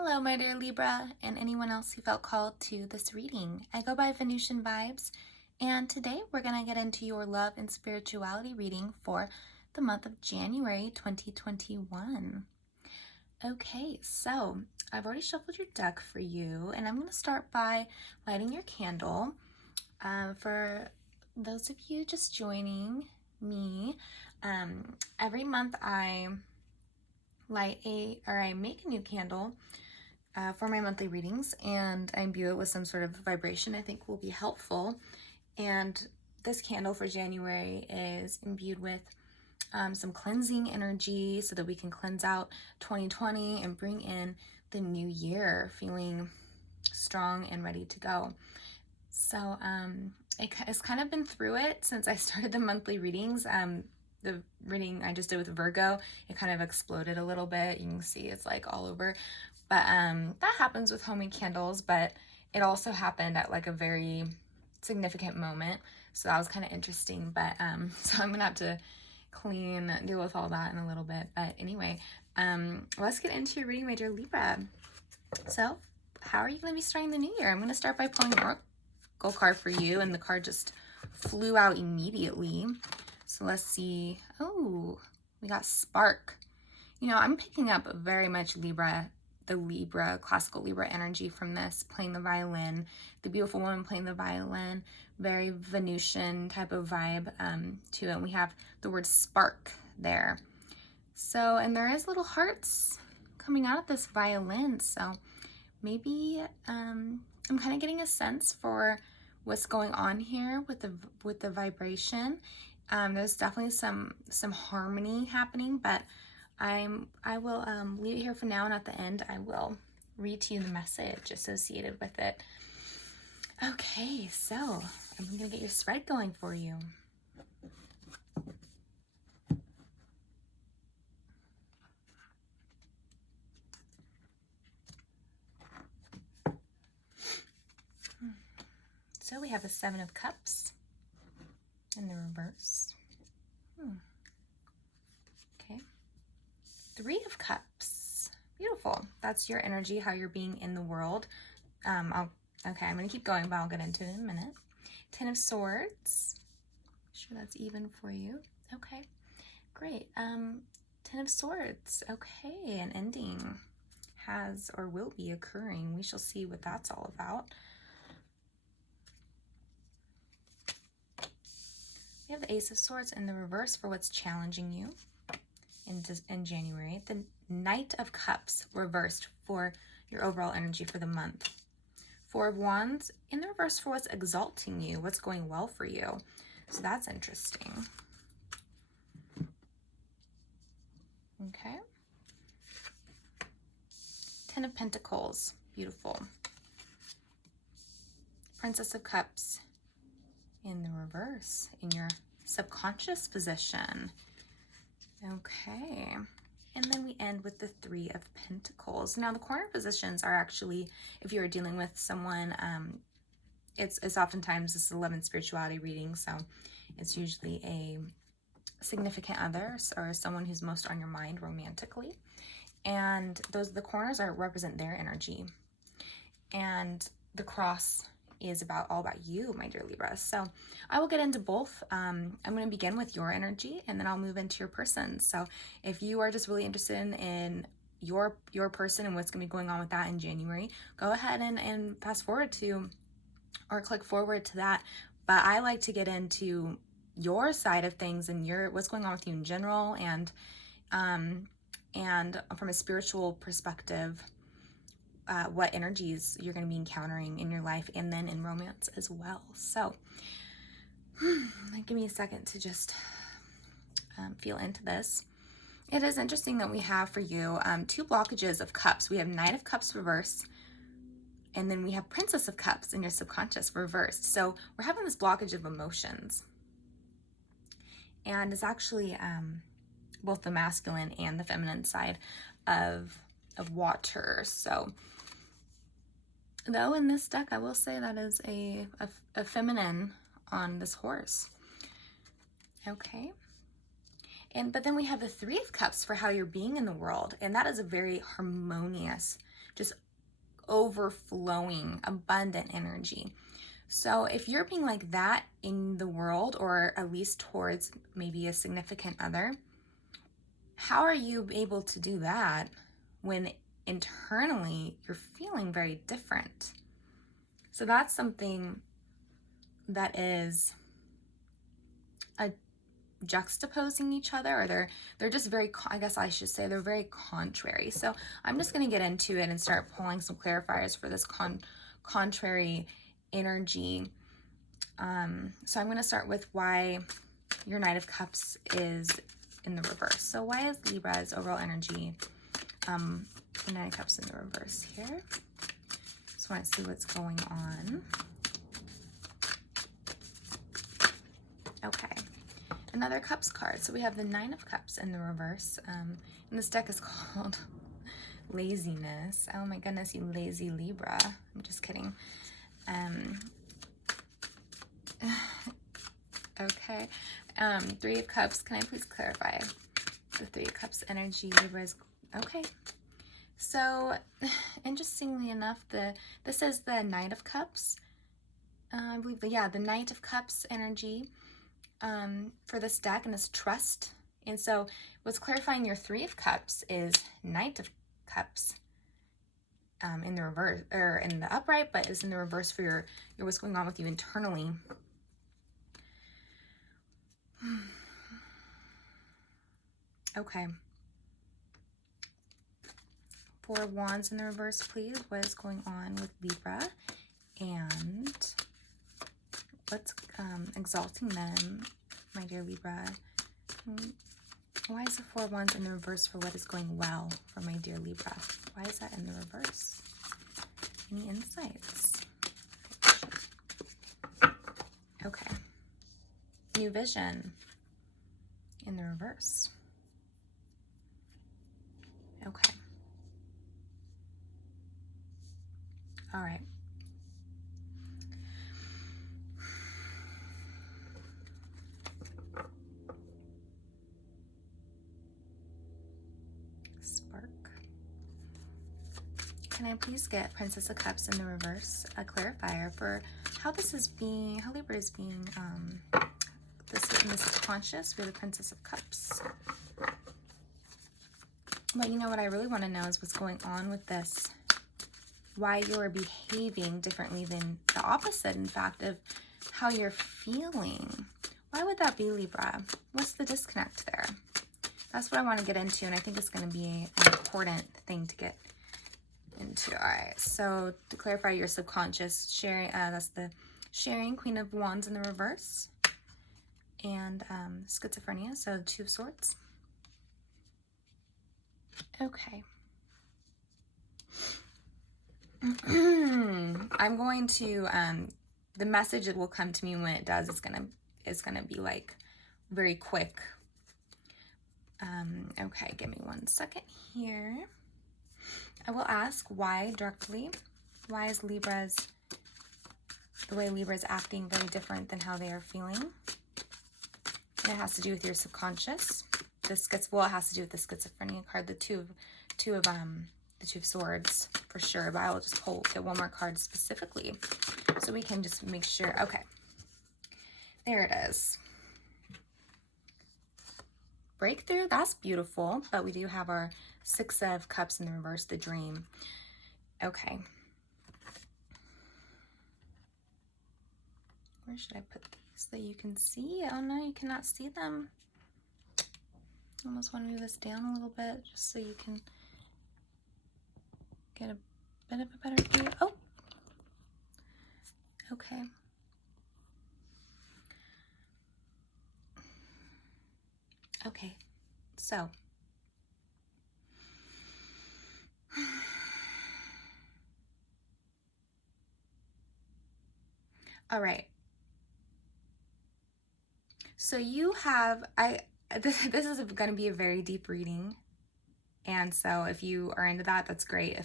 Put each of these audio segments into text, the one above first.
Hello, my dear Libra, and anyone else who felt called to this reading. I go by Venusian Vibes, and today we're going to get into your love and spirituality reading for the month of January 2021. Okay, so I've already shuffled your deck for you, and I'm going to start by lighting your candle. For those of you just joining me, every month I make a new candle for my monthly readings, and I imbue it with some sort of vibration I think will be helpful. And this candle for January is imbued with some cleansing energy so that we can cleanse out 2020 and bring in the new year feeling strong and ready to go. So it's kind of been through it since I started the monthly readings. The reading I just did with Virgo, it kind of exploded a little bit. You can see it's like all over. But that happens with homemade candles, but it also happened at like a very significant moment. So that was kind of interesting. But so I'm gonna have to deal with all that in a little bit. But anyway, let's get into your reading, my dear Libra. So how are you gonna be starting the new year? I'm gonna start by pulling an oracle card for you, and the card just flew out immediately. So let's see. Oh, we got Spark. You know, I'm picking up very much classical Libra energy from this, playing the violin, the beautiful woman playing the violin, very Venusian type of vibe to it. And we have the word spark there. So, and there is little hearts coming out of this violin. So maybe I'm kind of getting a sense for what's going on here with the vibration. There's definitely some harmony happening, but I will leave it here for now, and at the end I will read to you the message associated with it. Okay, so I'm gonna get your spread going for you. So we have a 7 of Cups in the reverse. Okay. 3 of Cups. Beautiful. That's your energy, how you're being in the world. Okay, I'm going to keep going, but I'll get into it in a minute. 10 of Swords. Sure that's even for you. Okay, great. 10 of Swords. Okay, an ending has or will be occurring. We shall see what that's all about. We have the Ace of Swords in the reverse for what's challenging you in January. The Knight of Cups reversed for your overall energy for the month. 4 of Wands in the reverse for what's exalting you, what's going well for you. So that's interesting. Okay. 10 of Pentacles, beautiful. Princess of Cups in the reverse in your subconscious position. Okay. And then we end with the 3 of Pentacles. Now the corner positions are actually, if you are dealing with someone, it's oftentimes this is love and spirituality reading, so it's usually a significant other or someone who's most on your mind romantically. And the corners represent their energy. And the cross is all about you, my dear Libra. So I will get into both. I'm going to begin with your energy, and then I'll move into your person. So if you are just really interested in your person and what's going to be going on with that in January, go ahead and fast forward to or click forward to that. But I like to get into your side of things and what's going on with you in general, and from a spiritual perspective, what energies you're going to be encountering in your life and then in romance as well. So give me a second to just feel into this. It is interesting that we have for you 2 blockages of cups. We have Knight of Cups reverse, and then we have Princess of Cups in your subconscious reversed. So we're having this blockage of emotions, and it's actually both the masculine and the feminine side of water. So though in this deck, I will say that is a feminine on this horse. Okay. But then we have the 3 of Cups for how you're being in the world. And that is a very harmonious just overflowing, abundant energy. So if you're being like that in the world, or at least towards maybe a significant other, how are you able to do that when internally you're feeling very different? So that's something that is a juxtaposing each other, or they're just very, I guess I should say they're very contrary. So I'm just going to get into it and start pulling some clarifiers for this contrary energy. So I'm going to start with why your Knight of Cups is in the reverse. So why is Libra's overall energy, the Knight of Cups in the reverse here? Just want to see what's going on. Okay, another Cups card. So we have the Nine of Cups in the reverse. And this deck is called Laziness. Oh my goodness, you lazy Libra. I'm just kidding. Okay. Three of Cups. Can I please clarify the Three of Cups energy? Libra is okay. So interestingly enough, this is the Knight of Cups. I believe the Knight of Cups energy for this deck, and this trust. And so what's clarifying your Three of Cups is Knight of Cups in the reverse, or in the upright, but is in the reverse for your what's going on with you internally. Okay. Four of Wands in the reverse, please. What is going on with Libra? And what's exalting them, my dear Libra? Why is the Four of Wands in the reverse for what is going well for my dear Libra? Why is that in the reverse? Any insights? Okay. New Vision in the reverse. Okay. All right. Spark. Can I please get Princess of Cups in the reverse, a clarifier for how this is being, how Libra is being, this is in the subconscious. We have the Princess of Cups. But you know what I really want to know is what's going on with this. Why you're behaving differently than the opposite, in fact, of how you're feeling. Why would that be, Libra? What's the disconnect there? That's what I want to get into, and I think it's going to be an important thing to get into. All right, so to clarify your subconscious, sharing, that's the sharing, Queen of Wands in the reverse, and schizophrenia, so Two of Swords. Okay. I'm going to the message that will come to me when it does is gonna be like very quick. Okay, give me 1 second here. I will ask why directly. Why is the way Libra is acting very different than how they are feeling? And it has to do with your subconscious. It has to do with the schizophrenia card, the two of Swords for sure, but I will just get one more card specifically so we can just make sure. Okay, there it is. Breakthrough, that's beautiful, but we do have our Six of Cups in the reverse, the Dream. Okay. Where should I put these so that you can see? Oh no, you cannot see them. I almost want to move this down a little bit just so you can get a bit of a better view. Oh, okay. Okay, so all right. So you have, this is going to be a very deep reading. And so if you are into that, that's great.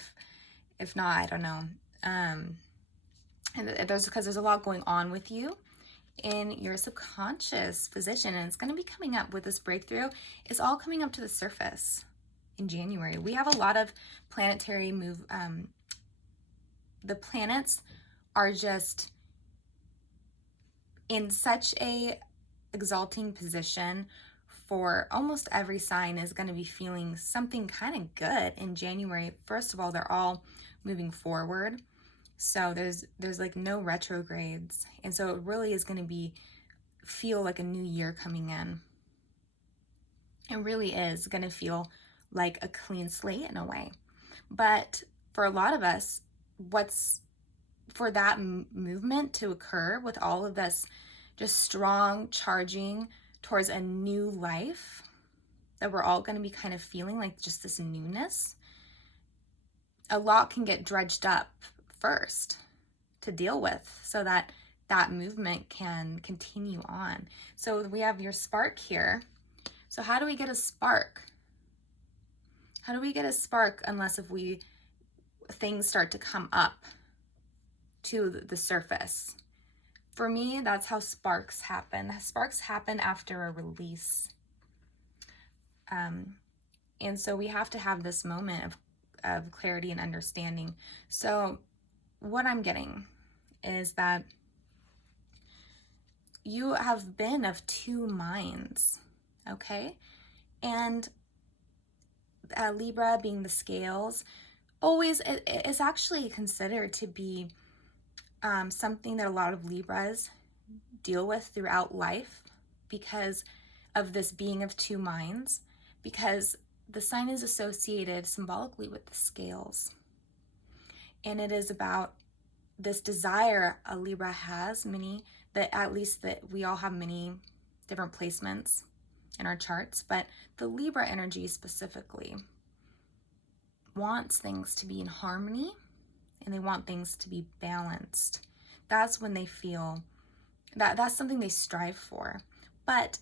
If not, I don't know. And because there's a lot going on with you in your subconscious position, and it's going to be coming up with this breakthrough. It's all coming up to the surface. in January. We have a lot of planetary move. The planets are just in such a exalting position for almost every sign is going to be feeling something kind of good in January. First of all, they're all moving forward. So there's like no retrogrades. And so it really is going to feel like a new year coming in. It really is going to feel like a clean slate in a way. But for a lot of us, for that movement to occur with all of this just strong charging towards a new life that we're all going to be kind of feeling like just this newness, a lot can get dredged up first to deal with so that that movement can continue on. So we have your spark here. So how do we get a spark? How do we get a spark unless if things start to come up to the surface? For me, that's how sparks happen. Sparks happen after a release. And so we have to have this moment of clarity and understanding. So what I'm getting is that you have been of two minds, okay? And Libra being the scales, always is actually considered to be something that a lot of Libras deal with throughout life because of this being of two minds, because the sign is associated symbolically with the scales. And it is about this desire a Libra has, at least that we all have many different placements in our charts, but the Libra energy specifically wants things to be in harmony and they want things to be balanced. That's when they feel that's something they strive for. But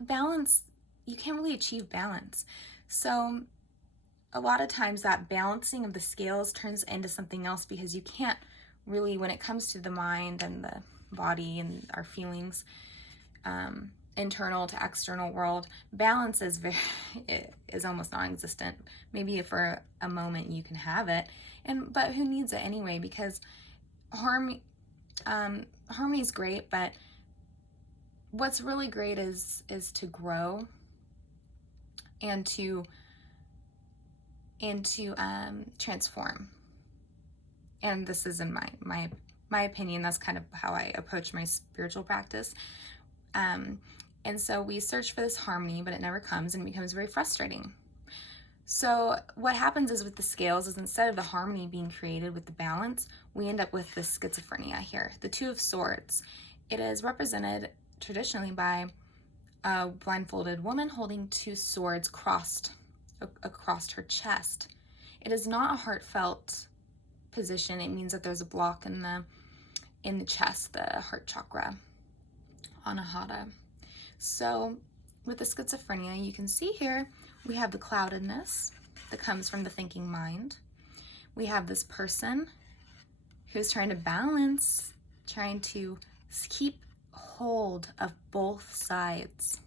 balance, you can't really achieve balance. So a lot of times that balancing of the scales turns into something else because you can't really, when it comes to the mind and the body and our feelings, internal to external world, balance is almost non-existent. Maybe for a moment you can have it, but who needs it anyway? Because harmony is great, but what's really great is to grow and to transform. And this is in my opinion. That's kind of how I approach my spiritual practice. And so we search for this harmony, but it never comes and it becomes very frustrating. So what happens is with the scales is instead of the harmony being created with the balance, we end up with this schizophrenia here. The Two of Swords. It is represented traditionally by a blindfolded woman holding two swords crossed across her chest. It is not a heartfelt position. It means that there's a block in the chest, the heart chakra, anahata. So with the schizophrenia, you can see here we have the cloudedness that comes from the thinking mind. We have this person who's trying to balance, trying to keep hold of both sides.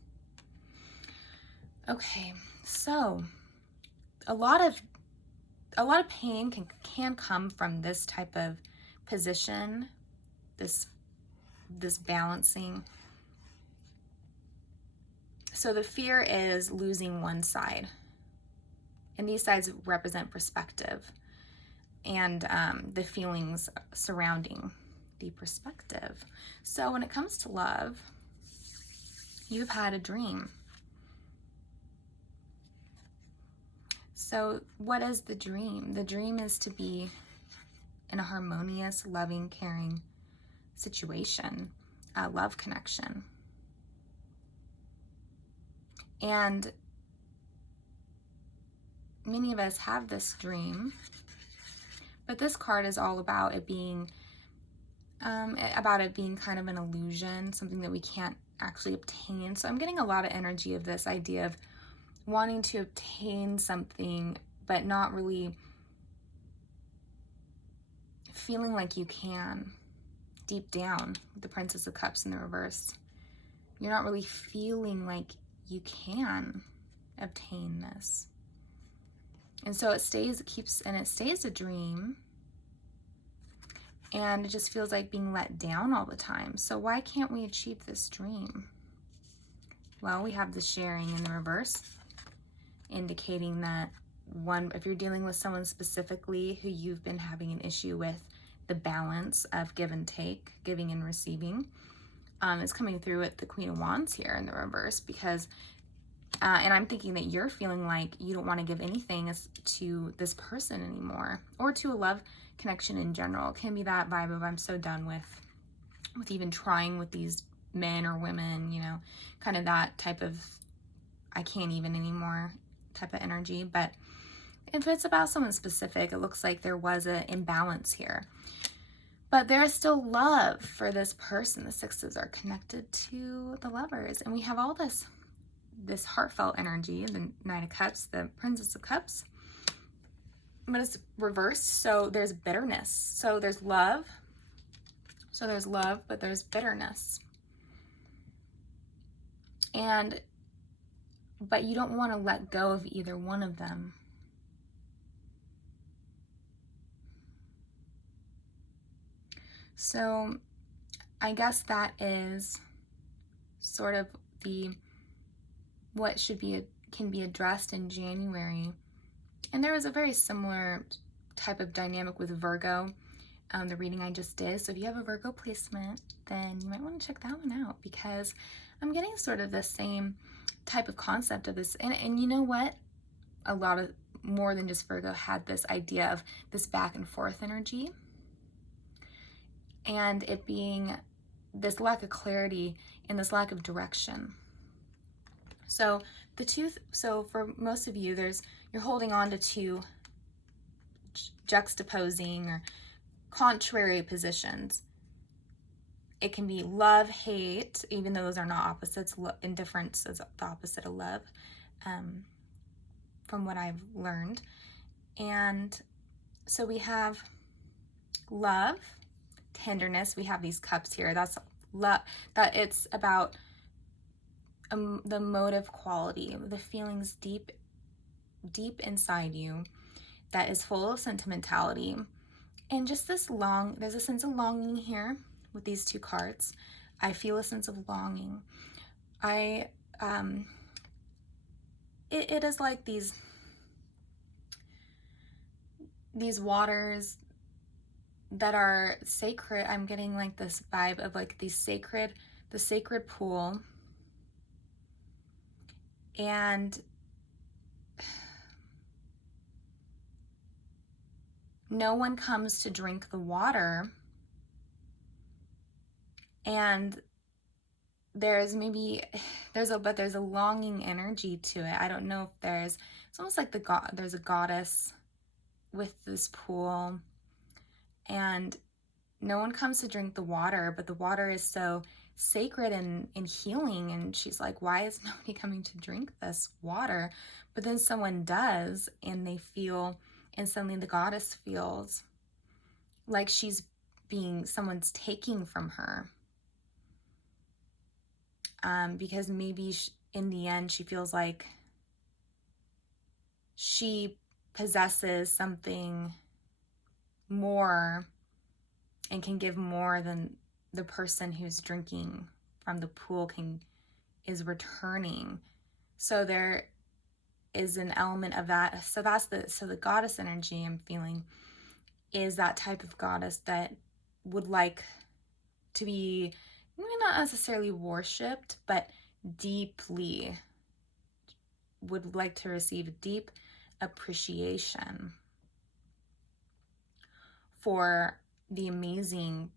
Okay, so a lot of pain can come from this type of position, this balancing. So the fear is losing one side, and these sides represent perspective and the feelings surrounding the perspective. So when it comes to love, you've had a dream. So what is the dream? The dream is to be in a harmonious, loving, caring situation, a love connection. And many of us have this dream, but this card is all about it being kind of an illusion, something that we can't actually obtain. So I'm getting a lot of energy of this idea of wanting to obtain something, but not really feeling like you can deep down with the Princess of Cups in the reverse. You're not really feeling like you can obtain this. And so it stays a dream. And it just feels like being let down all the time. So why can't we achieve this dream? Well, we have the sharing in the reverse, indicating that if you're dealing with someone specifically who you've been having an issue with the balance of give and take, giving and receiving, is coming through with the Queen of Wands here in the reverse, because and I'm thinking that you're feeling like you don't want to give anything to this person anymore, or to a love connection in general. It can be that vibe of I'm so done with even trying with these men or women, you know, kind of that type of I can't even anymore type of energy. But if it's about someone specific, it looks like there was an imbalance here. But there is still love for this person. The sixes are connected to the lovers. And we have all this heartfelt energy, the Knight of Cups, the Princess of Cups. But it's reversed, so there's bitterness. So there's love. So there's love, but there's bitterness. But you don't want to let go of either one of them. So I guess that is sort of what can be addressed in January. And there was a very similar type of dynamic with Virgo, the reading I just did. So if you have a Virgo placement, then you might want to check that one out, because I'm getting sort of the same type of concept of this. And you know what? A lot of more than just Virgo had this idea of this back and forth energy, and it being this lack of clarity and this lack of direction. So for most of you, you're holding on to two juxtaposing or contrary positions. It can be love, hate, even though those are not opposites. Indifference is the opposite of love, from what I've learned. And so we have love, tenderness. We have these cups here. That's love. That it's about the motive quality, the feelings deep inside you, that is full of sentimentality, and just there's a sense of longing here with these two cards. I feel a sense of longing. It is like these waters that are sacred. I'm getting like this vibe of like the sacred pool. And no one comes to drink the water. And there's a longing energy to it. I don't know if it's almost like there's a goddess with this pool, and no one comes to drink the water, but the water is so sacred and healing, and she's like, why is nobody coming to drink this water? But then someone does, and suddenly the goddess feels like someone's taking from her, because maybe in the end she feels like she possesses something more and can give more than the person who's drinking from the pool is returning. So there is an element of that. So the goddess energy I'm feeling is that type of goddess that would like to be maybe not necessarily worshipped, but deeply would like to receive deep appreciation for the amazing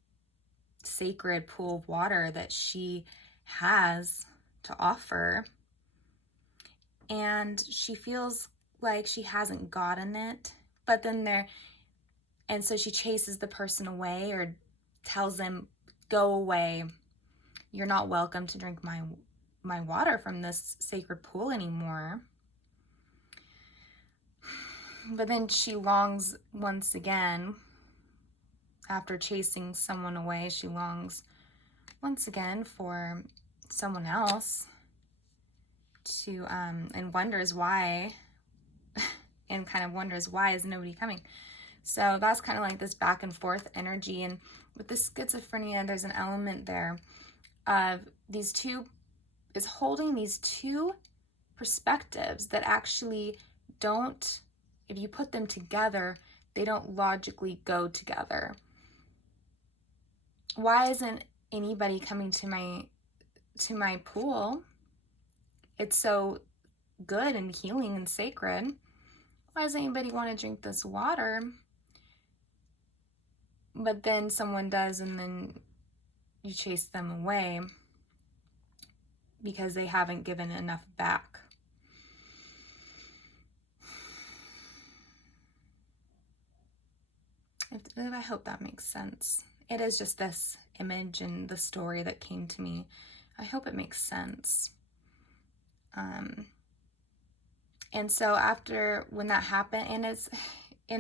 sacred pool of water that she has to offer. And she feels like she hasn't gotten it, but then and so she chases the person away, or tells them, go away, you're not welcome to drink my water from this sacred pool anymore. But then she longs once again. After chasing someone away, she longs once again for someone else. and wonders why, and kind of wonders why is nobody coming. So that's kind of like this back and forth energy. And with the schizophrenia, there's an element there of holding these two perspectives that actually don't, if you put them together, they don't logically go together. Why isn't anybody coming to my pool? It's so good and healing and sacred. Why does anybody want to drink this water? But then someone does, and then you chase them away because they haven't given enough back. I hope that makes sense. It is just this image and the story that came to me. I hope it makes sense. And so after, when that happened, and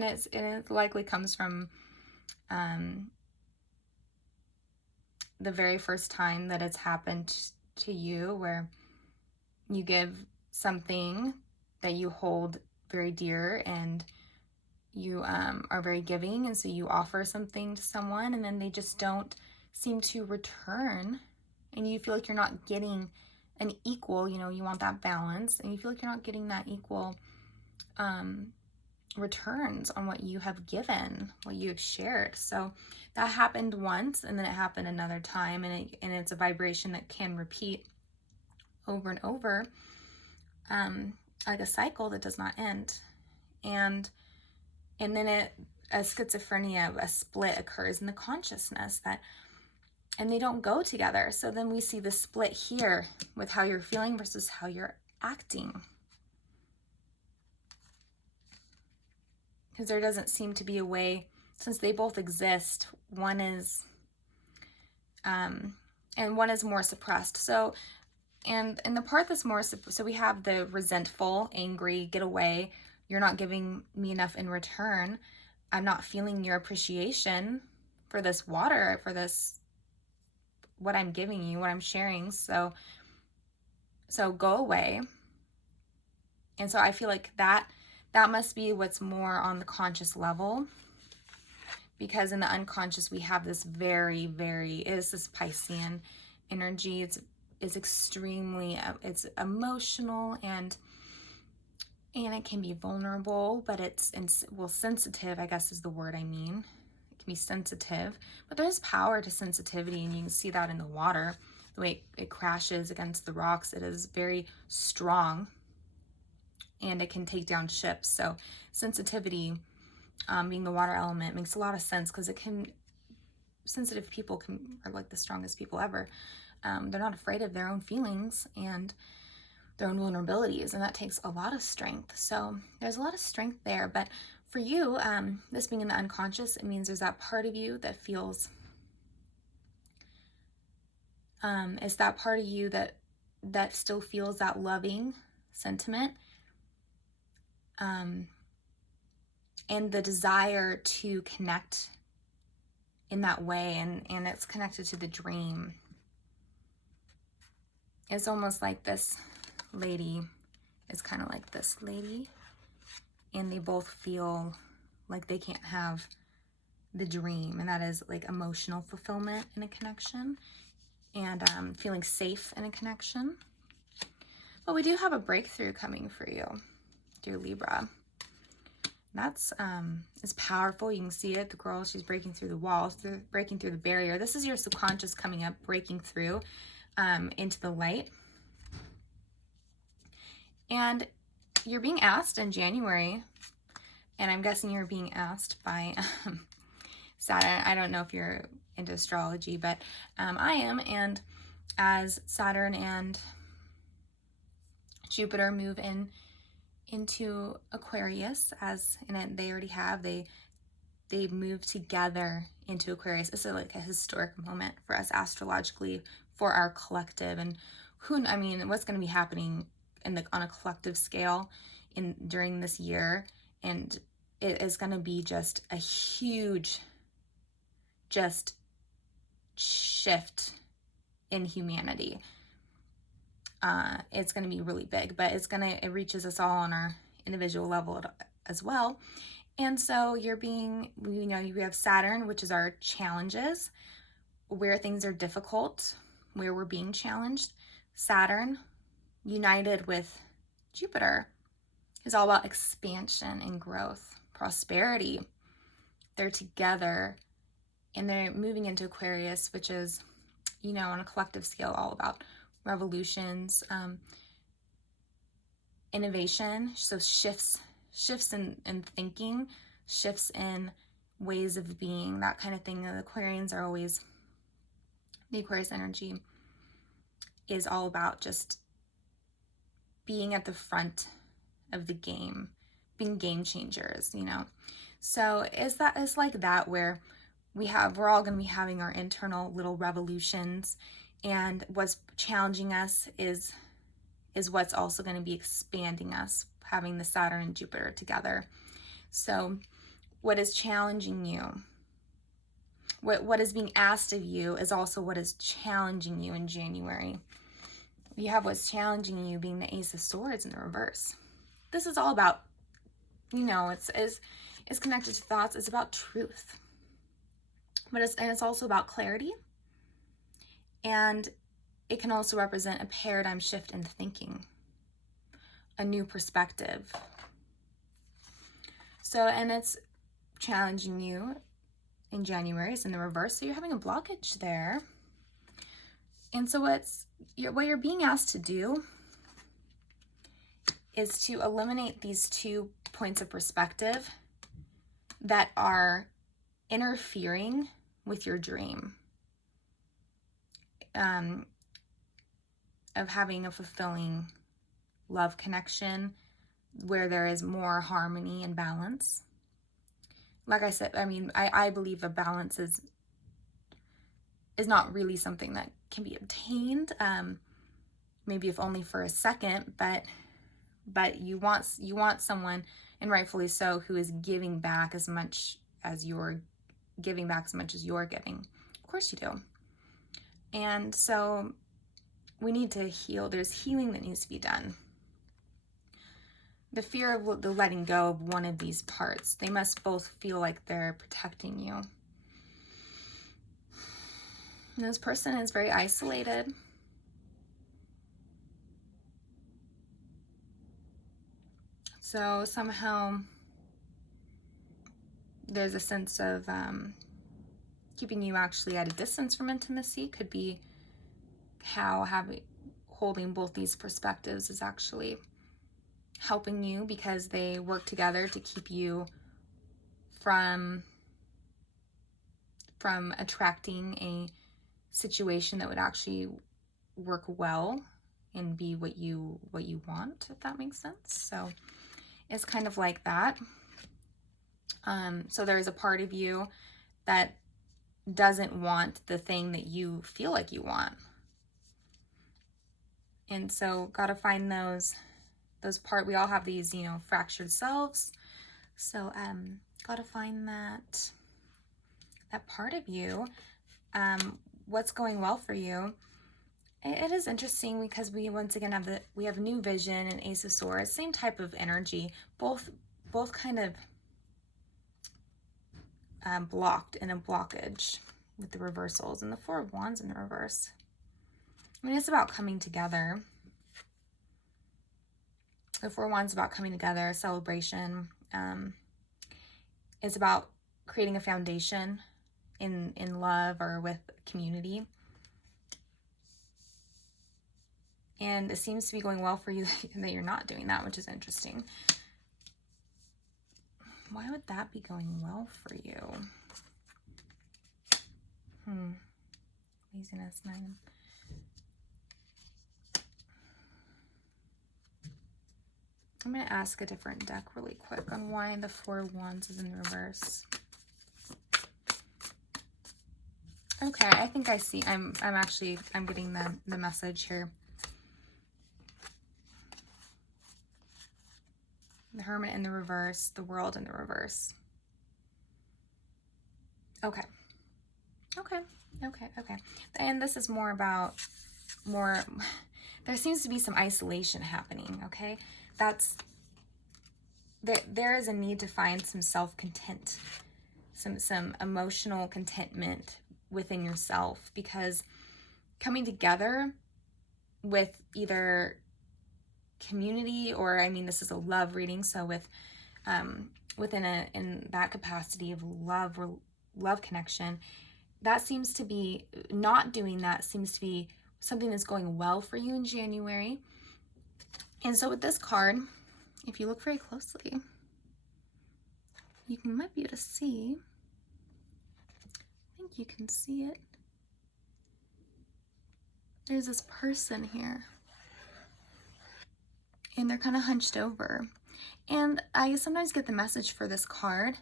it likely comes from the very first time that it's happened to you, where you give something that you hold very dear, and you are very giving, and so you offer something to someone, and then they just don't seem to return, and you feel like you're not getting an equal, you want that balance, and you feel like you're not getting that equal returns on what you have given, what you have shared. So that happened once, and then it happened another time, and it's a vibration that can repeat over and over, like a cycle that does not end. And then a schizophrenia, a split occurs in the consciousness, and they don't go together. So then we see the split here with how you're feeling versus how you're acting. Because there doesn't seem to be a way, since they both exist, one is, and one is more suppressed. So, and the part that's more, so we have the resentful, angry, get away, you're not giving me enough in return, I'm not feeling your appreciation for this water, for this, what I'm giving you, what I'm sharing, so go away. And so I feel like that must be what's more on the conscious level, because in the unconscious we have this very, very, is this Piscean energy. It's extremely, it's emotional, and it can be vulnerable, but it's sensitive, I guess is the word I mean. It can be sensitive, but there's power to sensitivity, and you can see that in the water, the way it crashes against the rocks. It is very strong, and it can take down ships. So sensitivity, being the water element, makes a lot of sense, because sensitive people are like the strongest people ever. They're not afraid of their own feelings and their own vulnerabilities, and that takes a lot of strength. So there's a lot of strength there. But for you, this being in the unconscious, it means there's that part of you that feels, it's that part of you that still feels that loving sentiment, and the desire to connect in that way, and it's connected to the dream. It's almost like this lady is kind of like this lady, and they both feel like they can't have the dream, and that is like emotional fulfillment in a connection, and feeling safe in a connection. But we do have a breakthrough coming for you, dear Libra. That's is powerful. You can see it. The girl, she's breaking through the walls, breaking through the barrier. This is your subconscious coming up, breaking through into the light. And you're being asked in January, and I'm guessing you're being asked by Saturn. I don't know if you're into astrology, but I am. And as Saturn and Jupiter move into Aquarius, they already have, they move together into Aquarius. This is like a historic moment for us astrologically, for our collective, and what's going to be happening on a collective scale during this year. And it is going to be just a huge shift in humanity. it's going to be really big, but it reaches us all on our individual level as well. And so we have Saturn, which is our challenges, where things are difficult, where we're being challenged. Saturn, united with Jupiter, is all about expansion and growth, prosperity. They're together and they're moving into Aquarius, which is, on a collective scale, all about revolutions, innovation. So shifts in thinking, shifts in ways of being, that kind of thing. The Aquarians are always, the Aquarius energy is all about just being at the front of the game, being game changers, So it's like that, where we're all going to be having our internal little revolutions, and what's challenging us is what's also going to be expanding us, having the Saturn and Jupiter together. So what is challenging you, what is being asked of you, is also what is challenging you in January. You have what's challenging you being the Ace of Swords in the reverse. This is all about, it's connected to thoughts. It's about truth. But it's also about clarity. And it can also represent a paradigm shift in thinking, a new perspective. So, and it's challenging you in January, it's in the reverse. So you're having a blockage there. And so what you're being asked to do is to eliminate these 2 points of perspective that are interfering with your dream of having a fulfilling love connection where there is more harmony and balance. Like I said, I believe a balance is not really something that can be obtained, maybe if only for a second, but you want someone, and rightfully so, who is giving back as much as you're giving. Of course you do. And so we need to heal. There's healing that needs to be done. The fear of the letting go of one of these parts. They must both feel like they're protecting you. And this person is very isolated. So somehow there's a sense of keeping you actually at a distance from intimacy. Could be how holding both these perspectives is actually helping you, because they work together to keep you from attracting a situation that would actually work well and be what you want, if that makes sense. So it's kind of like that. So there's a part of you that doesn't want the thing that you feel like you want. And so gotta find those we all have these, fractured selves. So gotta find that part of you. What's going well for you. It is interesting because we once again have new vision and Ace of Swords, same type of energy, both kind of blocked in a blockage with the reversals, and the Four of Wands in the reverse. It's about coming together. The Four of Wands is about coming together, celebration. It's about creating a foundation in love or with community. And it seems to be going well for you that you're not doing that, which is interesting. Why would that be going well for you? Laziness, 9. I'm going to ask a different deck really quick on why the Four of Wands is in reverse. Okay, I think I see. I'm getting the message here. The Hermit in the reverse, the World in the reverse. Okay. And this is more about there seems to be some isolation happening, okay? There is a need to find some self-content, some emotional contentment within yourself, because coming together with either community, or I mean, this is a love reading, so with in that capacity of love connection, that seems to be, not doing that seems to be something that's going well for you in January. And so with this card, if you look very closely, you might be able to see, I think you can see it. There's this person here, and they're kind of hunched over. And I sometimes get the message for this card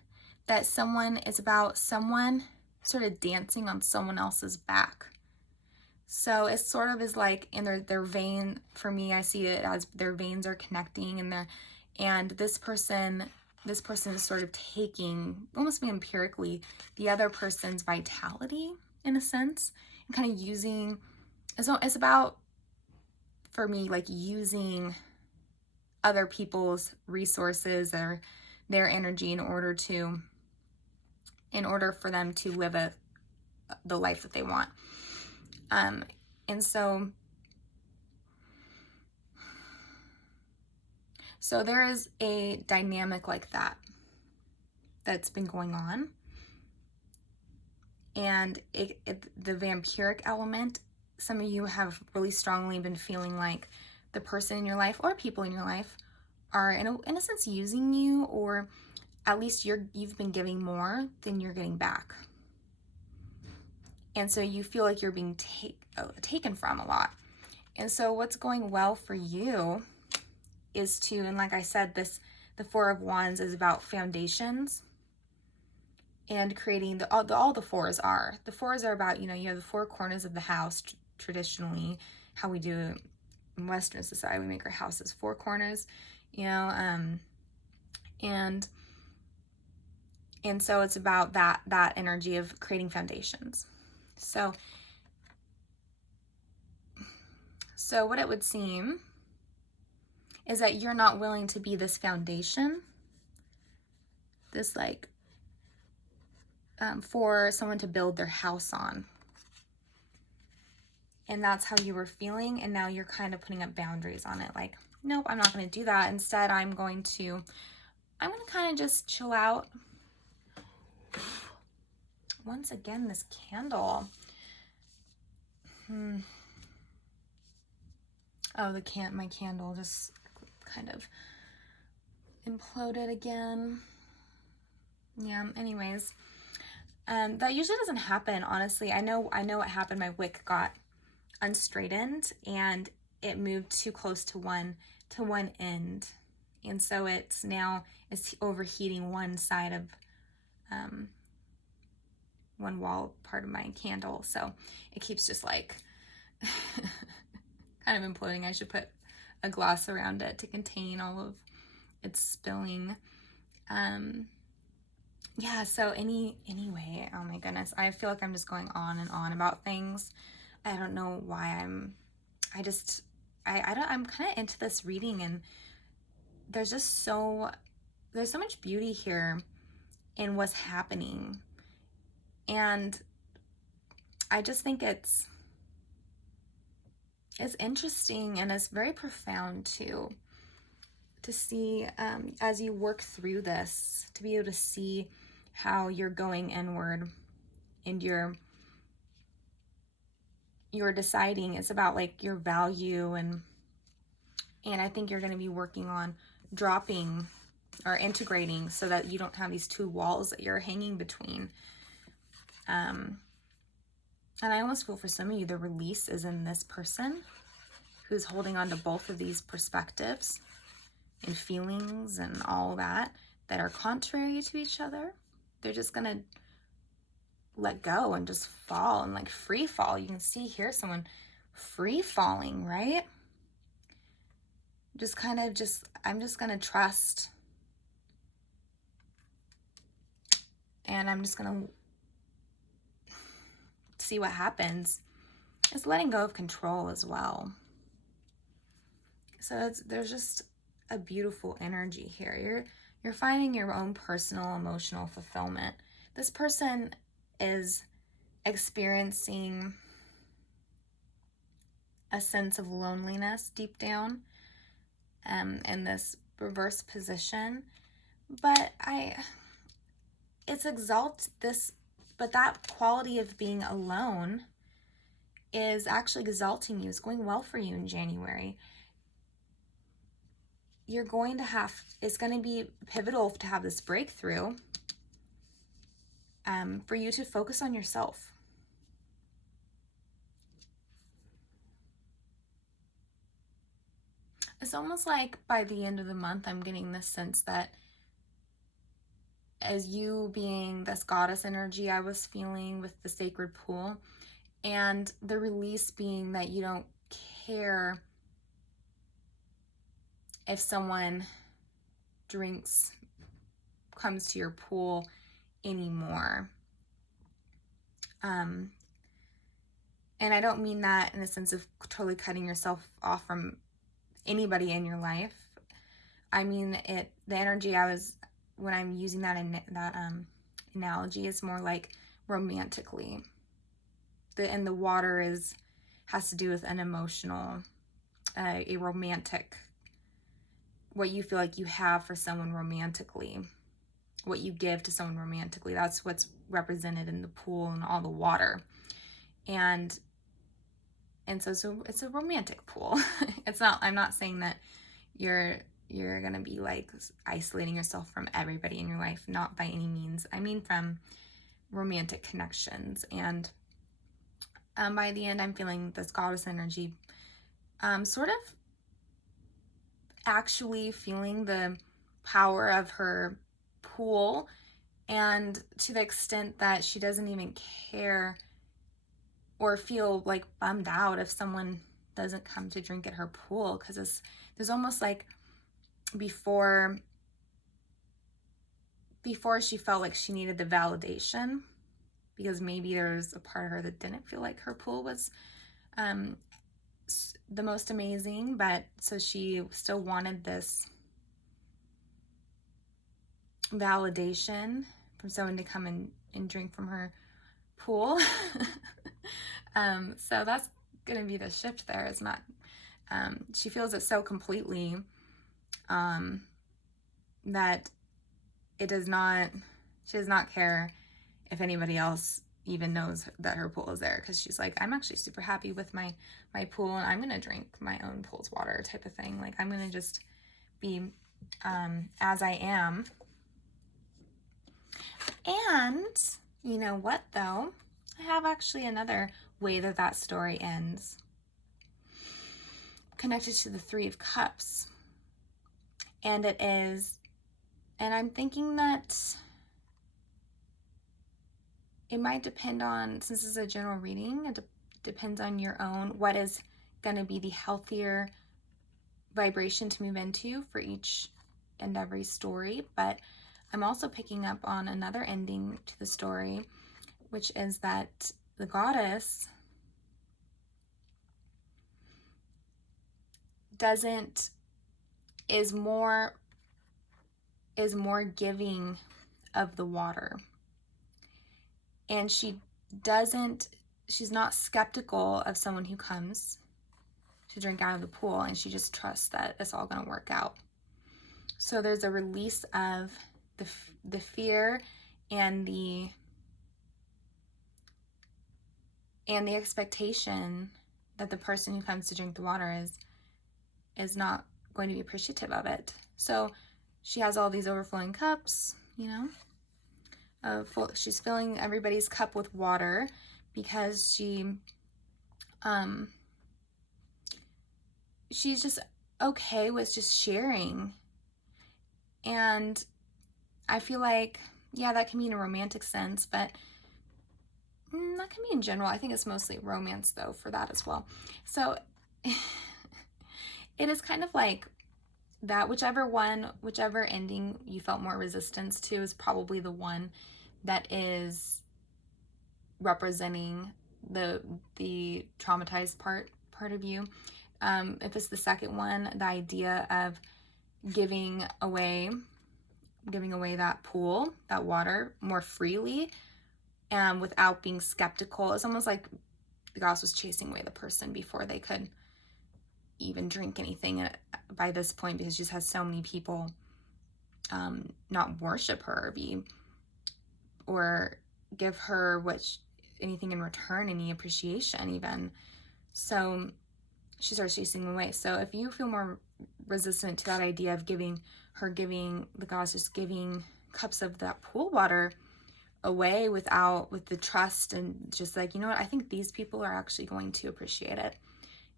that someone sort of dancing on someone else's back. So it sort of is like in their vein, for me, I see it as their veins are connecting, and this person is sort of taking, almost empirically, the other person's vitality in a sense, and kind of using, so it's about, for me, like using other people's resources or their energy in order for them to live the life that they want. And so there is a dynamic like that's been going on. And the vampiric element, some of you have really strongly been feeling like the person in your life or people in your life are in a sense using you, or at least you've been giving more than you're getting back. And so you feel like you're being taken from a lot. And so what's going well for you is to, and like I said, the Four of Wands is about foundations and creating all the fours are. The fours are about, you have the four corners of the house, traditionally, how we do it in Western society. We make our houses four corners, and so it's about that energy of creating foundations. So what it would seem is that you're not willing to be this foundation, this for someone to build their house on. And that's how you were feeling, and now you're kind of putting up boundaries on it. Like, nope, I'm not going to do that. Instead, I'm going to kind of just chill out. Once again, this candle. Oh, my candle just kind of imploded again. Yeah, anyways. That usually doesn't happen, honestly. I know what happened. My wick got unstraightened and it moved too close to one end. And so it's overheating one side of one wall part of my candle. So it keeps just like kind of imploding. I should put a glass around it to contain all of its spilling. Yeah, so anyway, oh my goodness, I feel like I'm just going on and on about things. I don't know why I'm kind of into this reading, and there's so much beauty here in what's happening. And I just think it's interesting, and it's very profound too, to see as you work through this, to be able to see how you're going inward and you're deciding. It's about like your value, and I think you're going to be working on dropping or integrating so that you don't have these two walls that you're hanging between. And I almost feel for some of you, the release is in this person who's holding on to both of these perspectives and feelings and all that are contrary to each other. They're just going to let go and just fall and like free fall. You can see here someone free falling, right? I'm just going to trust. And I'm just going to see what happens. It's letting go of control as well. So there's just a beautiful energy here. You're finding your own personal emotional fulfillment. This person is experiencing a sense of loneliness deep down in this reverse position, but that quality of being alone is actually exalting you. It's going well for you in January. It's going to be pivotal to have this breakthrough for you to focus on yourself. It's almost like by the end of the month, I'm getting this sense that as you being this goddess energy I was feeling with the sacred pool, and the release being that you don't care if someone comes to your pool anymore. And I don't mean that in a sense of totally cutting yourself off from anybody in your life. I mean the energy when I'm using that analogy is more like romantically. The water has to do with an emotional, a romantic, what you feel like you have for someone romantically, what you give to someone romantically. That's what's represented in the pool and all the water. And so it's a romantic pool. I'm not saying that you're going to be like isolating yourself from everybody in your life, not by any means. I mean from romantic connections. And by the end, I'm feeling this goddess energy sort of actually feeling the power of her pool, and to the extent that she doesn't even care or feel like bummed out if someone doesn't come to drink at her pool, because there's almost like before she felt like she needed the validation, because maybe there's a part of her that didn't feel like her pool was the most amazing, but so she still wanted this validation from someone to come and drink from her pool. So that's going to be the shift there. It's not, she feels it so completely that she does not care if anybody else even knows that her pool is there, because she's like, I'm actually super happy with my pool, and I'm going to drink my own pool's water type of thing. Like, I'm going to just be as I am. And you know what, though? I have actually another way that story ends, connected to the Three of Cups. And I'm thinking that it might depend on, since this is a general reading, it depends on your own, what is going to be the healthier vibration to move into for each and every story. But I'm also picking up on another ending to the story, which is that the goddess is more giving of the water. And she's not skeptical of someone who comes to drink out of the pool, and she just trusts that it's all going to work out. So there's a release of the fear and the expectation that the person who comes to drink the water is not going to be appreciative of it. So she has all these overflowing cups, she's filling everybody's cup with water, because she's just okay with just sharing. And I feel like, yeah, that can be in a romantic sense, but that can be in general. I think it's mostly romance, though, for that as well. So it is kind of like that, whichever ending you felt more resistance to is probably the one that is representing the traumatized part of you. if it's the second one, the idea of giving away that pool, that water more freely, and without being skeptical. It's almost like the goddess was chasing away the person before they could even drink anything by this point, because she just has so many people not worship her or give her anything in return, any appreciation even. So she starts chasing them away. So if you feel more resistant to that idea of the goddess just giving cups of that pool water away with the trust, and just like, you know what, I think these people are actually going to appreciate it,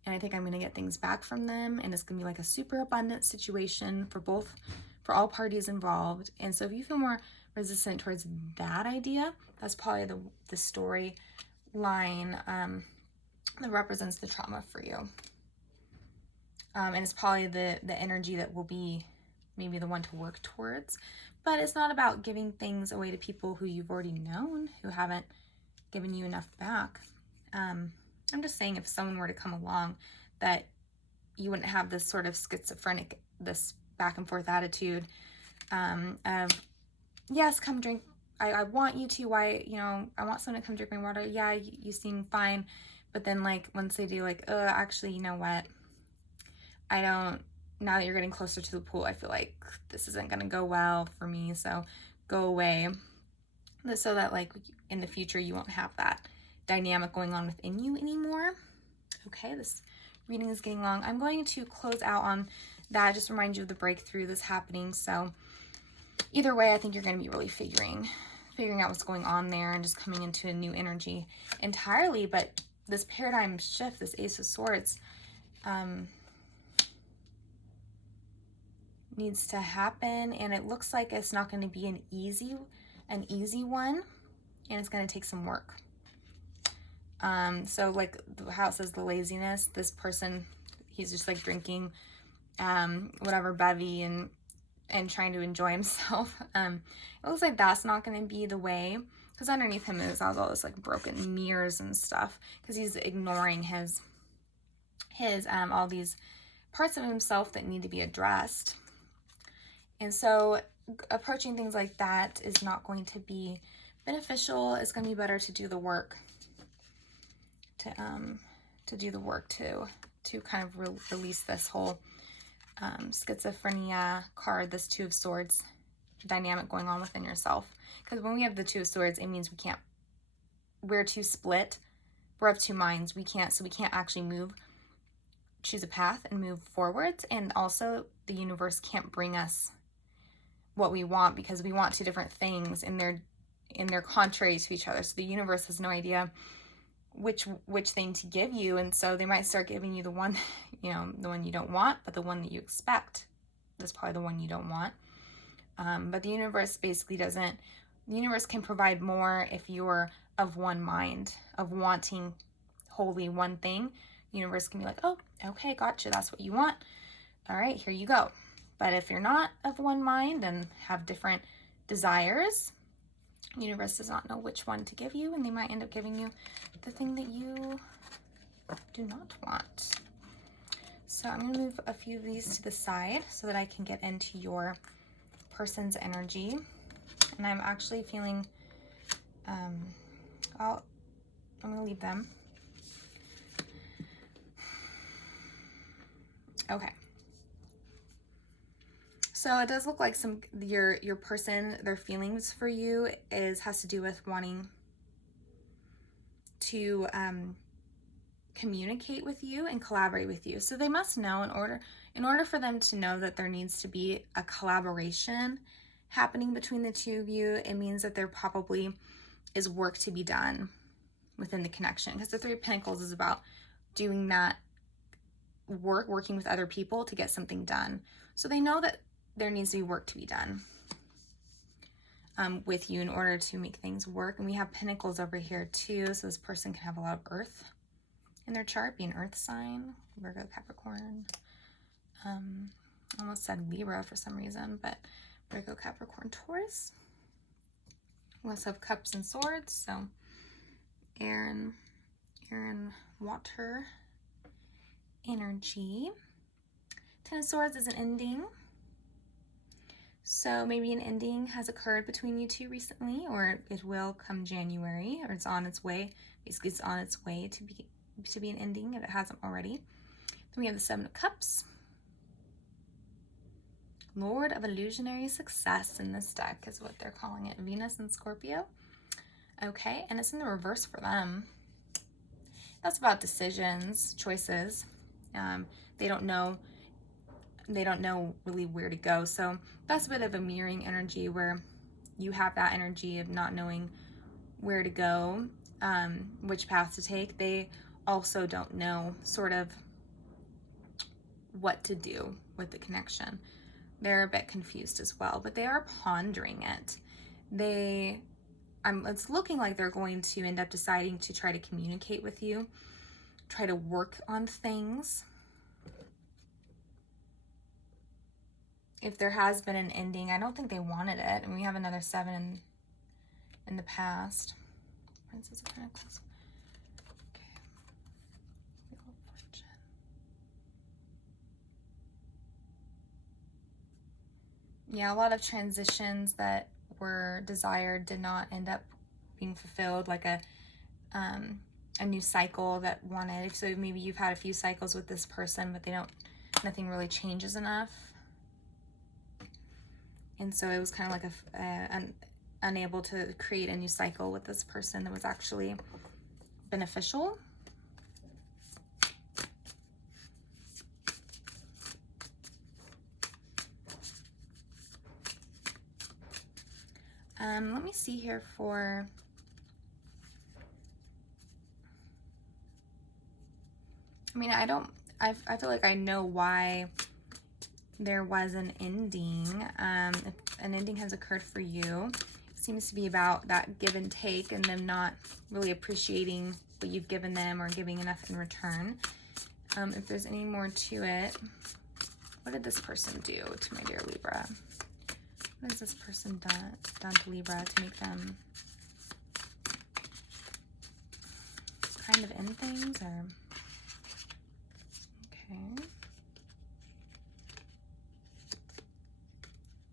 and I think I'm going to get things back from them, and it's going to be like a super abundant situation for all parties involved. And so if you feel more resistant towards that idea, that's probably the story line that represents the trauma for you. And it's probably the energy that will be maybe the one to work towards. But it's not about giving things away to people who you've already known, who haven't given you enough back. I'm just saying, if someone were to come along, that you wouldn't have this sort of schizophrenic, this back and forth attitude of, yes, come drink. I want you to. Why, I want someone to come drink my water. Yeah, you seem fine. But then, like, once they do, like, actually, you know what? Now that you're getting closer to the pool, I feel like this isn't going to go well for me, so go away. So that, like, in the future, you won't have that dynamic going on within you anymore. Okay, this reading is getting long. I'm going to close out on that, just remind you of the breakthrough that's happening. So either way, I think you're going to be really figuring out what's going on there, and just coming into a new energy entirely. But this paradigm shift, this Ace of Swords, needs to happen, and it looks like it's not going to be an easy one, and it's going to take some work. So like how it says the laziness, this person, he's just like drinking whatever bevy and trying to enjoy himself. It looks like that's not going to be the way, because underneath him is all this like broken mirrors and stuff, because he's ignoring his all these parts of himself that need to be addressed. And so approaching things like that is not going to be beneficial. It's going to be better to do the work, to kind of release this whole schizophrenia card, this Two of Swords dynamic going on within yourself. Because when we have the Two of Swords, it means we're too split. We're of two minds. We can't actually choose a path and move forwards. And also the universe can't bring us what we want, because we want two different things, and they're contrary to each other. So the universe has no idea which thing to give you, and so they might start giving you the one, the one you don't want, but the one that you expect is probably the one you don't want. But the universe basically doesn't. The universe can provide more if you're of one mind, of wanting wholly one thing. The universe can be like, oh, okay, gotcha, that's what you want. All right, here you go. But if you're not of one mind and have different desires, the universe does not know which one to give you, and they might end up giving you the thing that you do not want. So I'm going to move a few of these to the side so that I can get into your person's energy. And I'm actually feeling, I'm going to leave them. Okay. So it does look like your person, their feelings for you has to do with wanting to communicate with you and collaborate with you. So they must know, in order for them to know that there needs to be a collaboration happening between the two of you, it means that there probably is work to be done within the connection, because the Three of Pentacles is about doing that work, working with other people to get something done. So they know that there needs to be work to be done with you in order to make things work. And we have Pentacles over here too, so this person can have a lot of earth in their chart, be an earth sign, Virgo, Capricorn. Almost said Libra for some reason, but Virgo, Capricorn, Taurus. We also have Cups and Swords, so air and water energy. Ten of Swords is an ending. So maybe an ending has occurred between you two recently, or it will come January, or it's on its way. Basically, it's on its way to be an ending if it hasn't already. Then we have the Seven of Cups. Lord of Illusionary Success in this deck is what they're calling it. Venus and Scorpio. Okay, and it's in the reverse for them. That's about decisions, choices. They don't know really where to go. So that's a bit of a mirroring energy where you have that energy of not knowing where to go, which path to take. They also don't know sort of what to do with the connection. They're a bit confused as well, but they are pondering it. It's looking like they're going to end up deciding to try to communicate with you, try to work on things. If there has been an ending, I don't think they wanted it. And we have another 7 in the past. Princess of Pentacles. Okay. Wheel of Fortune. Yeah, a lot of transitions that were desired did not end up being fulfilled, like a new cycle that wanted. So maybe you've had a few cycles with this person, but nothing really changes enough. And so it was kind of like unable to create a new cycle with this person that was actually beneficial. Let me see here for... I mean, I feel like I know why there was an ending. If an ending has occurred for you, it seems to be about that give and take and them not really appreciating what you've given them or giving enough in return. If there's any more to it, what did this person do to my dear Libra? What has this person done to Libra to make them kind of end things? Or okay.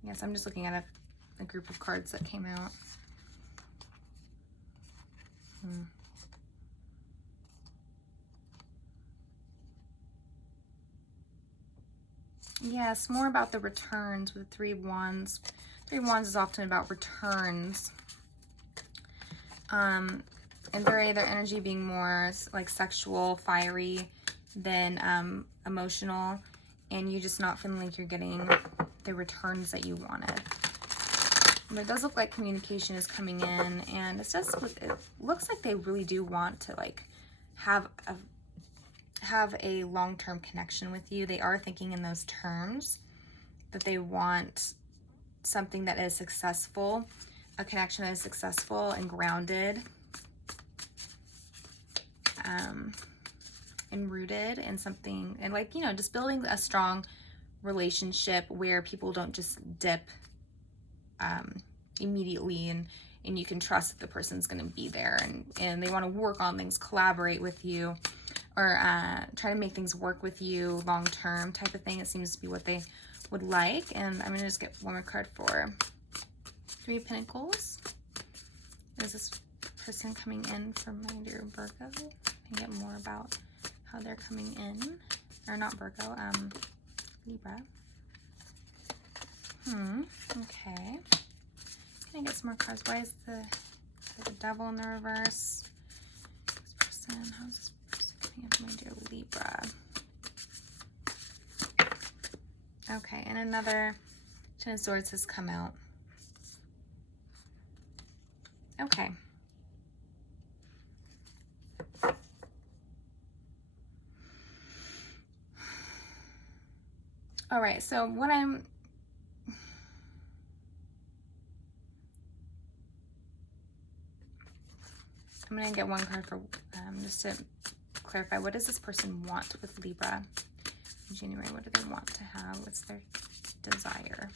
Yes, I'm just looking at a group of cards that came out. Yes, more about the returns with 3 of Wands. 3 of Wands is often about returns. And their energy being more like sexual, fiery than emotional, and you just not feeling like you're getting the returns that you wanted. But it does look like communication is coming in, and it looks like they really do want to like have a long-term connection with you. They are thinking in those terms that they want something that is successful, a connection that is successful and grounded, and rooted in something, and like, you know, just building a strong relationship where people don't just dip immediately, and you can trust that the person's going to be there, and they want to work on things, collaborate with you, or try to make things work with you long term type of thing. It seems to be what they would like. And I'm going to just get one more card for 3 of Pentacles. Is this person coming in from my dear Virgo? I can get more about how they're coming in. Or not Virgo, Libra. Okay. Can I get some more cards? Why is the Devil in the reverse? This person, how's this person coming in from my dear Libra? Okay, and another Ten of Swords has come out. Okay. All right, so what I'm going to get one card for just to clarify, what does this person want with Libra in January? What do they want to have? What's their desire?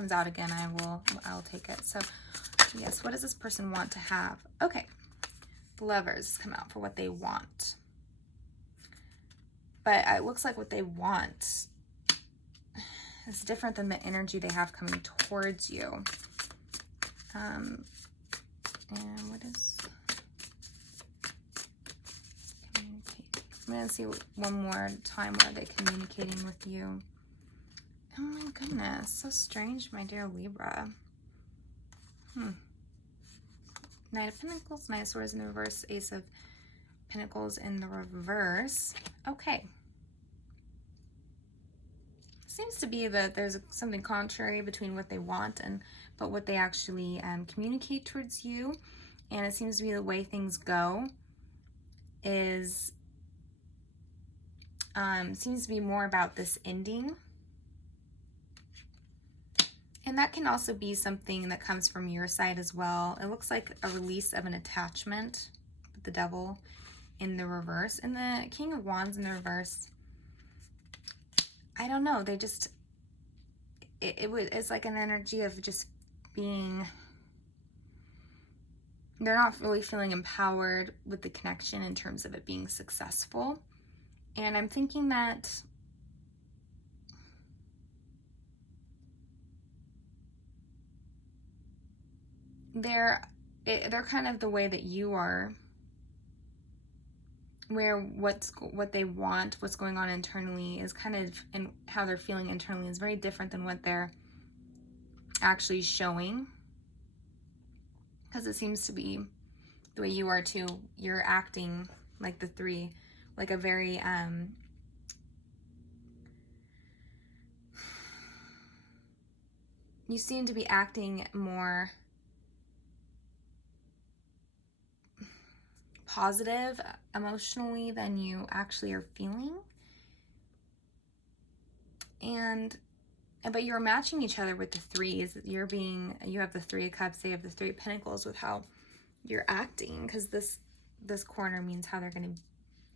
comes out again, I'll take it. So yes, what does this person want to have? Okay, the Lovers come out for what they want. But it looks like what they want is different than the energy they have coming towards you. And what is communicate? I'm going to see one more time where they're communicating with you. Oh my goodness, so strange, my dear Libra. Knight of Pentacles, Knight of Swords in the reverse, Ace of Pentacles in the reverse. Okay. Seems to be that there's something contrary between what they want but what they actually communicate towards you. And it seems to be the way things go is seems to be more about this ending. And that can also be something that comes from your side as well. It looks like a release of an attachment with the Devil in the reverse. And the King of Wands in the reverse, I don't know. They just, it's like an energy of just being, they're not really feeling empowered with the connection in terms of it being successful. And I'm thinking that they're kind of the way that you are, where what they want, what's going on internally is kind of, and how they're feeling internally is very different than what they're actually showing. Because it seems to be the way you are too. You're acting like the three, like a very you seem to be acting more positive emotionally than you actually are feeling. But you're matching each other with the threes. You have the Three of Cups, they have the Three of Pentacles with how you're acting, because this corner means how they're going to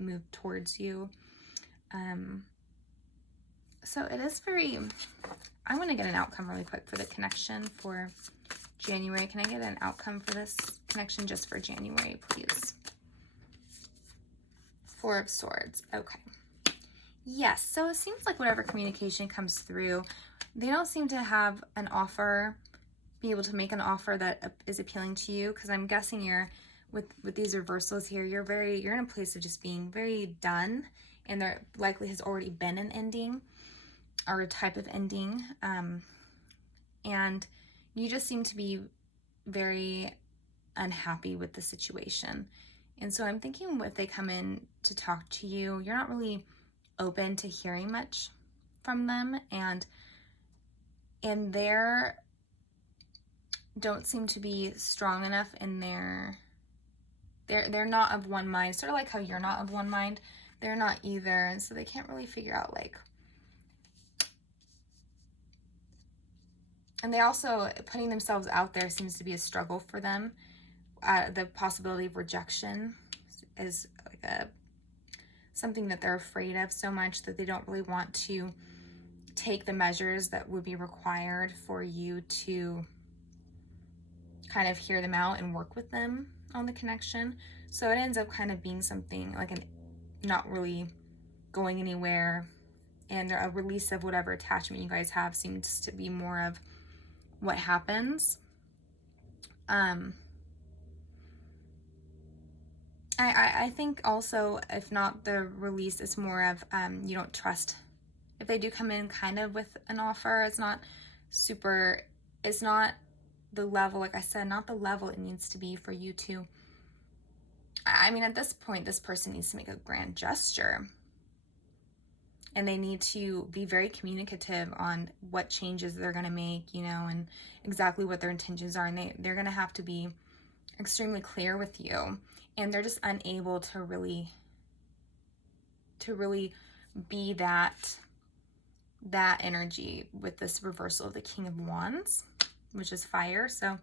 move towards you. So it is very, I'm going to get an outcome really quick for the connection for January. Can I get an outcome for this connection just for January, please? Four of Swords. Okay. Yes, so it seems like whatever communication comes through, they don't seem to have an offer, be able to make an offer that is appealing to you, because I'm guessing you're, with these reversals here, you're in a place of just being very done, and there likely has already been an ending or a type of ending, and you just seem to be very unhappy with the situation. And so I'm thinking if they come in to talk to you, you're not really open to hearing much from them, and they're don't seem to be strong enough in they're not of one mind, sort of like how you're not of one mind. They're not either, and so they can't really figure out, like, and they also, putting themselves out there seems to be a struggle for them. The possibility of rejection is like something that they're afraid of so much that they don't really want to take the measures that would be required for you to kind of hear them out and work with them on the connection. So it ends up kind of being something like not really going anywhere, and a release of whatever attachment you guys have seems to be more of what happens. I think also, if not the release, it's more of you don't trust. If they do come in kind of with an offer, it's not the level, like I said, not the level it needs to be for you to, I mean, at this point, this person needs to make a grand gesture, and they need to be very communicative on what changes they're going to make, and exactly what their intentions are, and they're going to have to be extremely clear with you. And they're just unable to really be that energy with this reversal of the King of Wands, which is fire. So,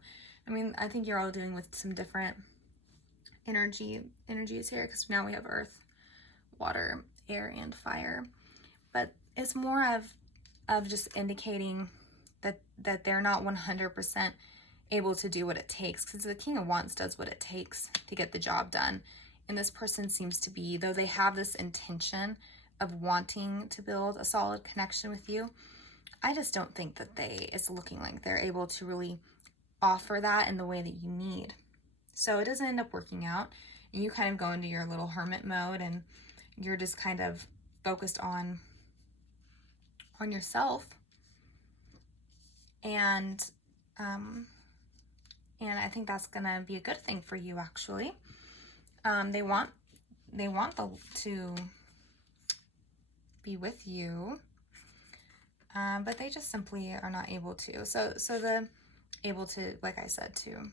I mean, I think you're all dealing with some different energies here, because now we have earth, water, air, and fire. But it's more of just indicating that they're not 100% able to do what it takes, because the King of Wands does what it takes to get the job done. And this person seems to be, though they have this intention of wanting to build a solid connection with you, I just don't think that it's looking like they're able to really offer that in the way that you need. So it doesn't end up working out, and you kind of go into your little hermit mode, and you're just kind of focused on yourself. And I think that's gonna be a good thing for you, actually. They want to be with you, but they just simply are not able to. So the able to, like I said, to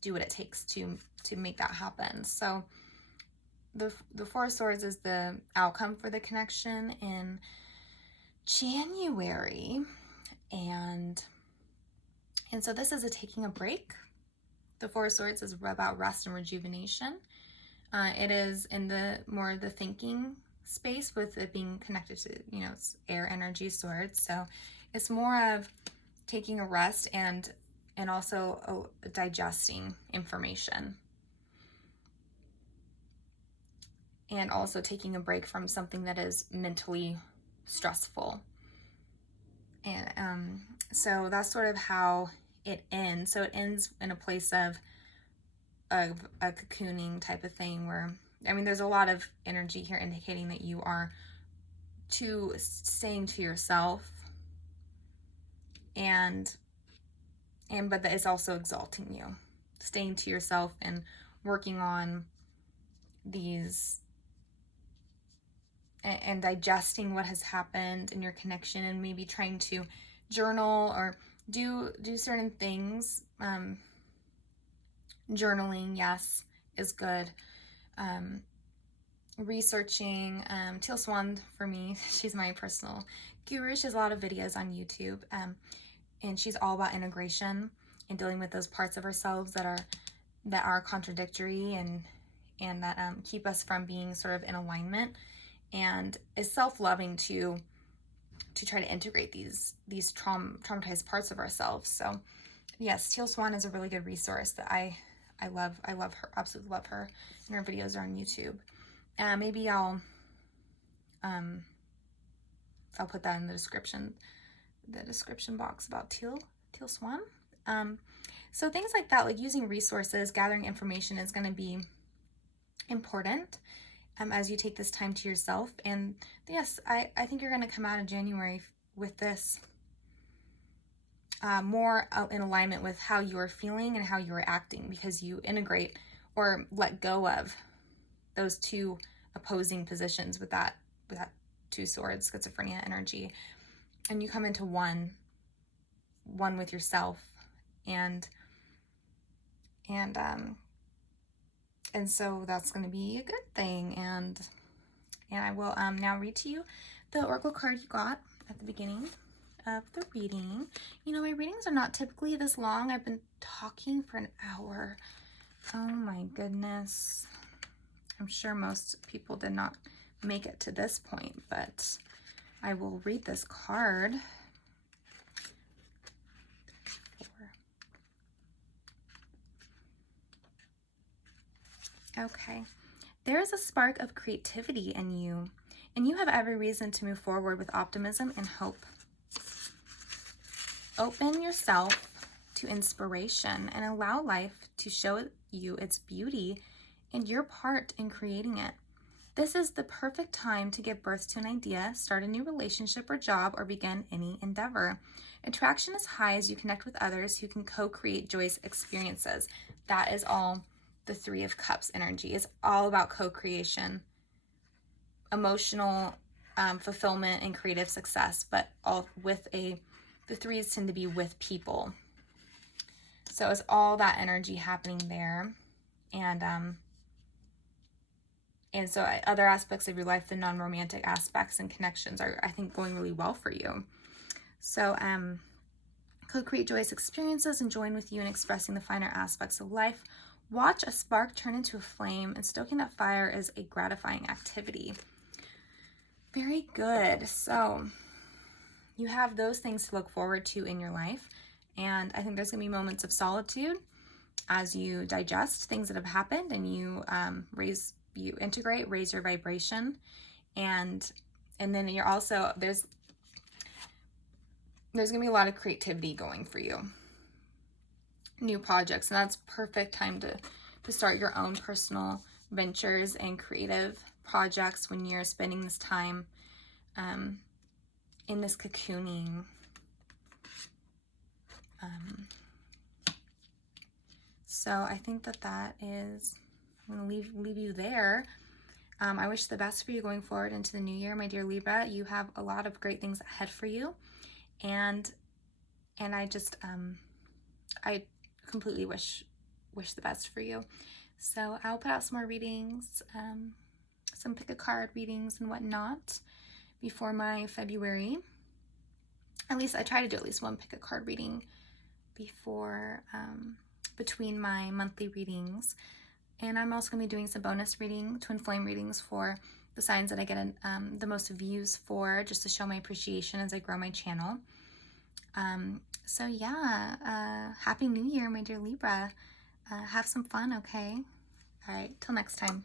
do what it takes to make that happen. So the Four of Swords is the outcome for the connection in January, and so this is a taking a break. The Four of Swords is about rest and rejuvenation. It is in the more the thinking space, with it being connected to, it's air energy swords. So it's more of taking a rest and also digesting information, and also taking a break from something that is mentally stressful. And so that's sort of how it ends. So it ends in a place of a cocooning type of thing, where, there's a lot of energy here indicating that you are staying to yourself, but that it's also exalting you, staying to yourself and working on these and digesting what has happened in your connection, and maybe trying to journal or do certain things. Journaling, yes, is good. Researching, Teal Swan, for me, she's my personal guru. She has a lot of videos on YouTube, and she's all about integration and dealing with those parts of ourselves that are contradictory and that keep us from being sort of in alignment, and is self-loving to try to integrate these traumatized parts of ourselves. So yes, Teal Swan is a really good resource that I love her, absolutely love her, and her videos are on YouTube. Maybe I'll put that in the description box about Teal Swan. So things like that, like using resources, gathering information, is going to be important as you take this time to yourself. And yes, I think you're going to come out of January with this more in alignment with how you're feeling and how you're acting, because you integrate or let go of those two opposing positions with that two swords, schizophrenia energy, and you come into one with yourself, and so that's going to be a good thing. And I will now read to you the oracle card you got at the beginning of the reading. My readings are not typically this long. I've been talking for an hour. Oh my goodness. I'm sure most people did not make it to this point, but I will read this card. Okay. There is a spark of creativity in you, and you have every reason to move forward with optimism and hope. Open yourself to inspiration and allow life to show you its beauty and your part in creating it. This is the perfect time to give birth to an idea, start a new relationship or job, or begin any endeavor. Attraction is high as you connect with others who can co-create joyous experiences. That is all the Three of Cups energy. Is all about co-creation, emotional fulfillment, and creative success, but all with the threes tend to be with people. So it's all that energy happening there. And so other aspects of your life, the non-romantic aspects and connections, are, I think, going really well for you. So co-create joyous experiences and join with you in expressing the finer aspects of life. Watch a spark turn into a flame, and stoking that fire is a gratifying activity. Very good. So you have those things to look forward to in your life. And I think there's going to be moments of solitude as you digest things that have happened, and you integrate, raise your vibration. And then you're also, there's going to be a lot of creativity going for you. New projects, and that's perfect time to start your own personal ventures and creative projects when you're spending this time in this cocooning. So I think that is, I'm going to leave you there. I wish the best for you going forward into the new year, my dear Libra. You have a lot of great things ahead for you, and I just I completely wish the best for you. So I'll put out some more readings, some pick a card readings and whatnot before my February. At least I try to do at least one pick a card reading before between my monthly readings. And I'm also going to be doing some bonus reading, twin flame readings for the signs that I get the most views for, just to show my appreciation as I grow my channel. So yeah, Happy New Year, my dear Libra. Have some fun, okay? All right, till next time.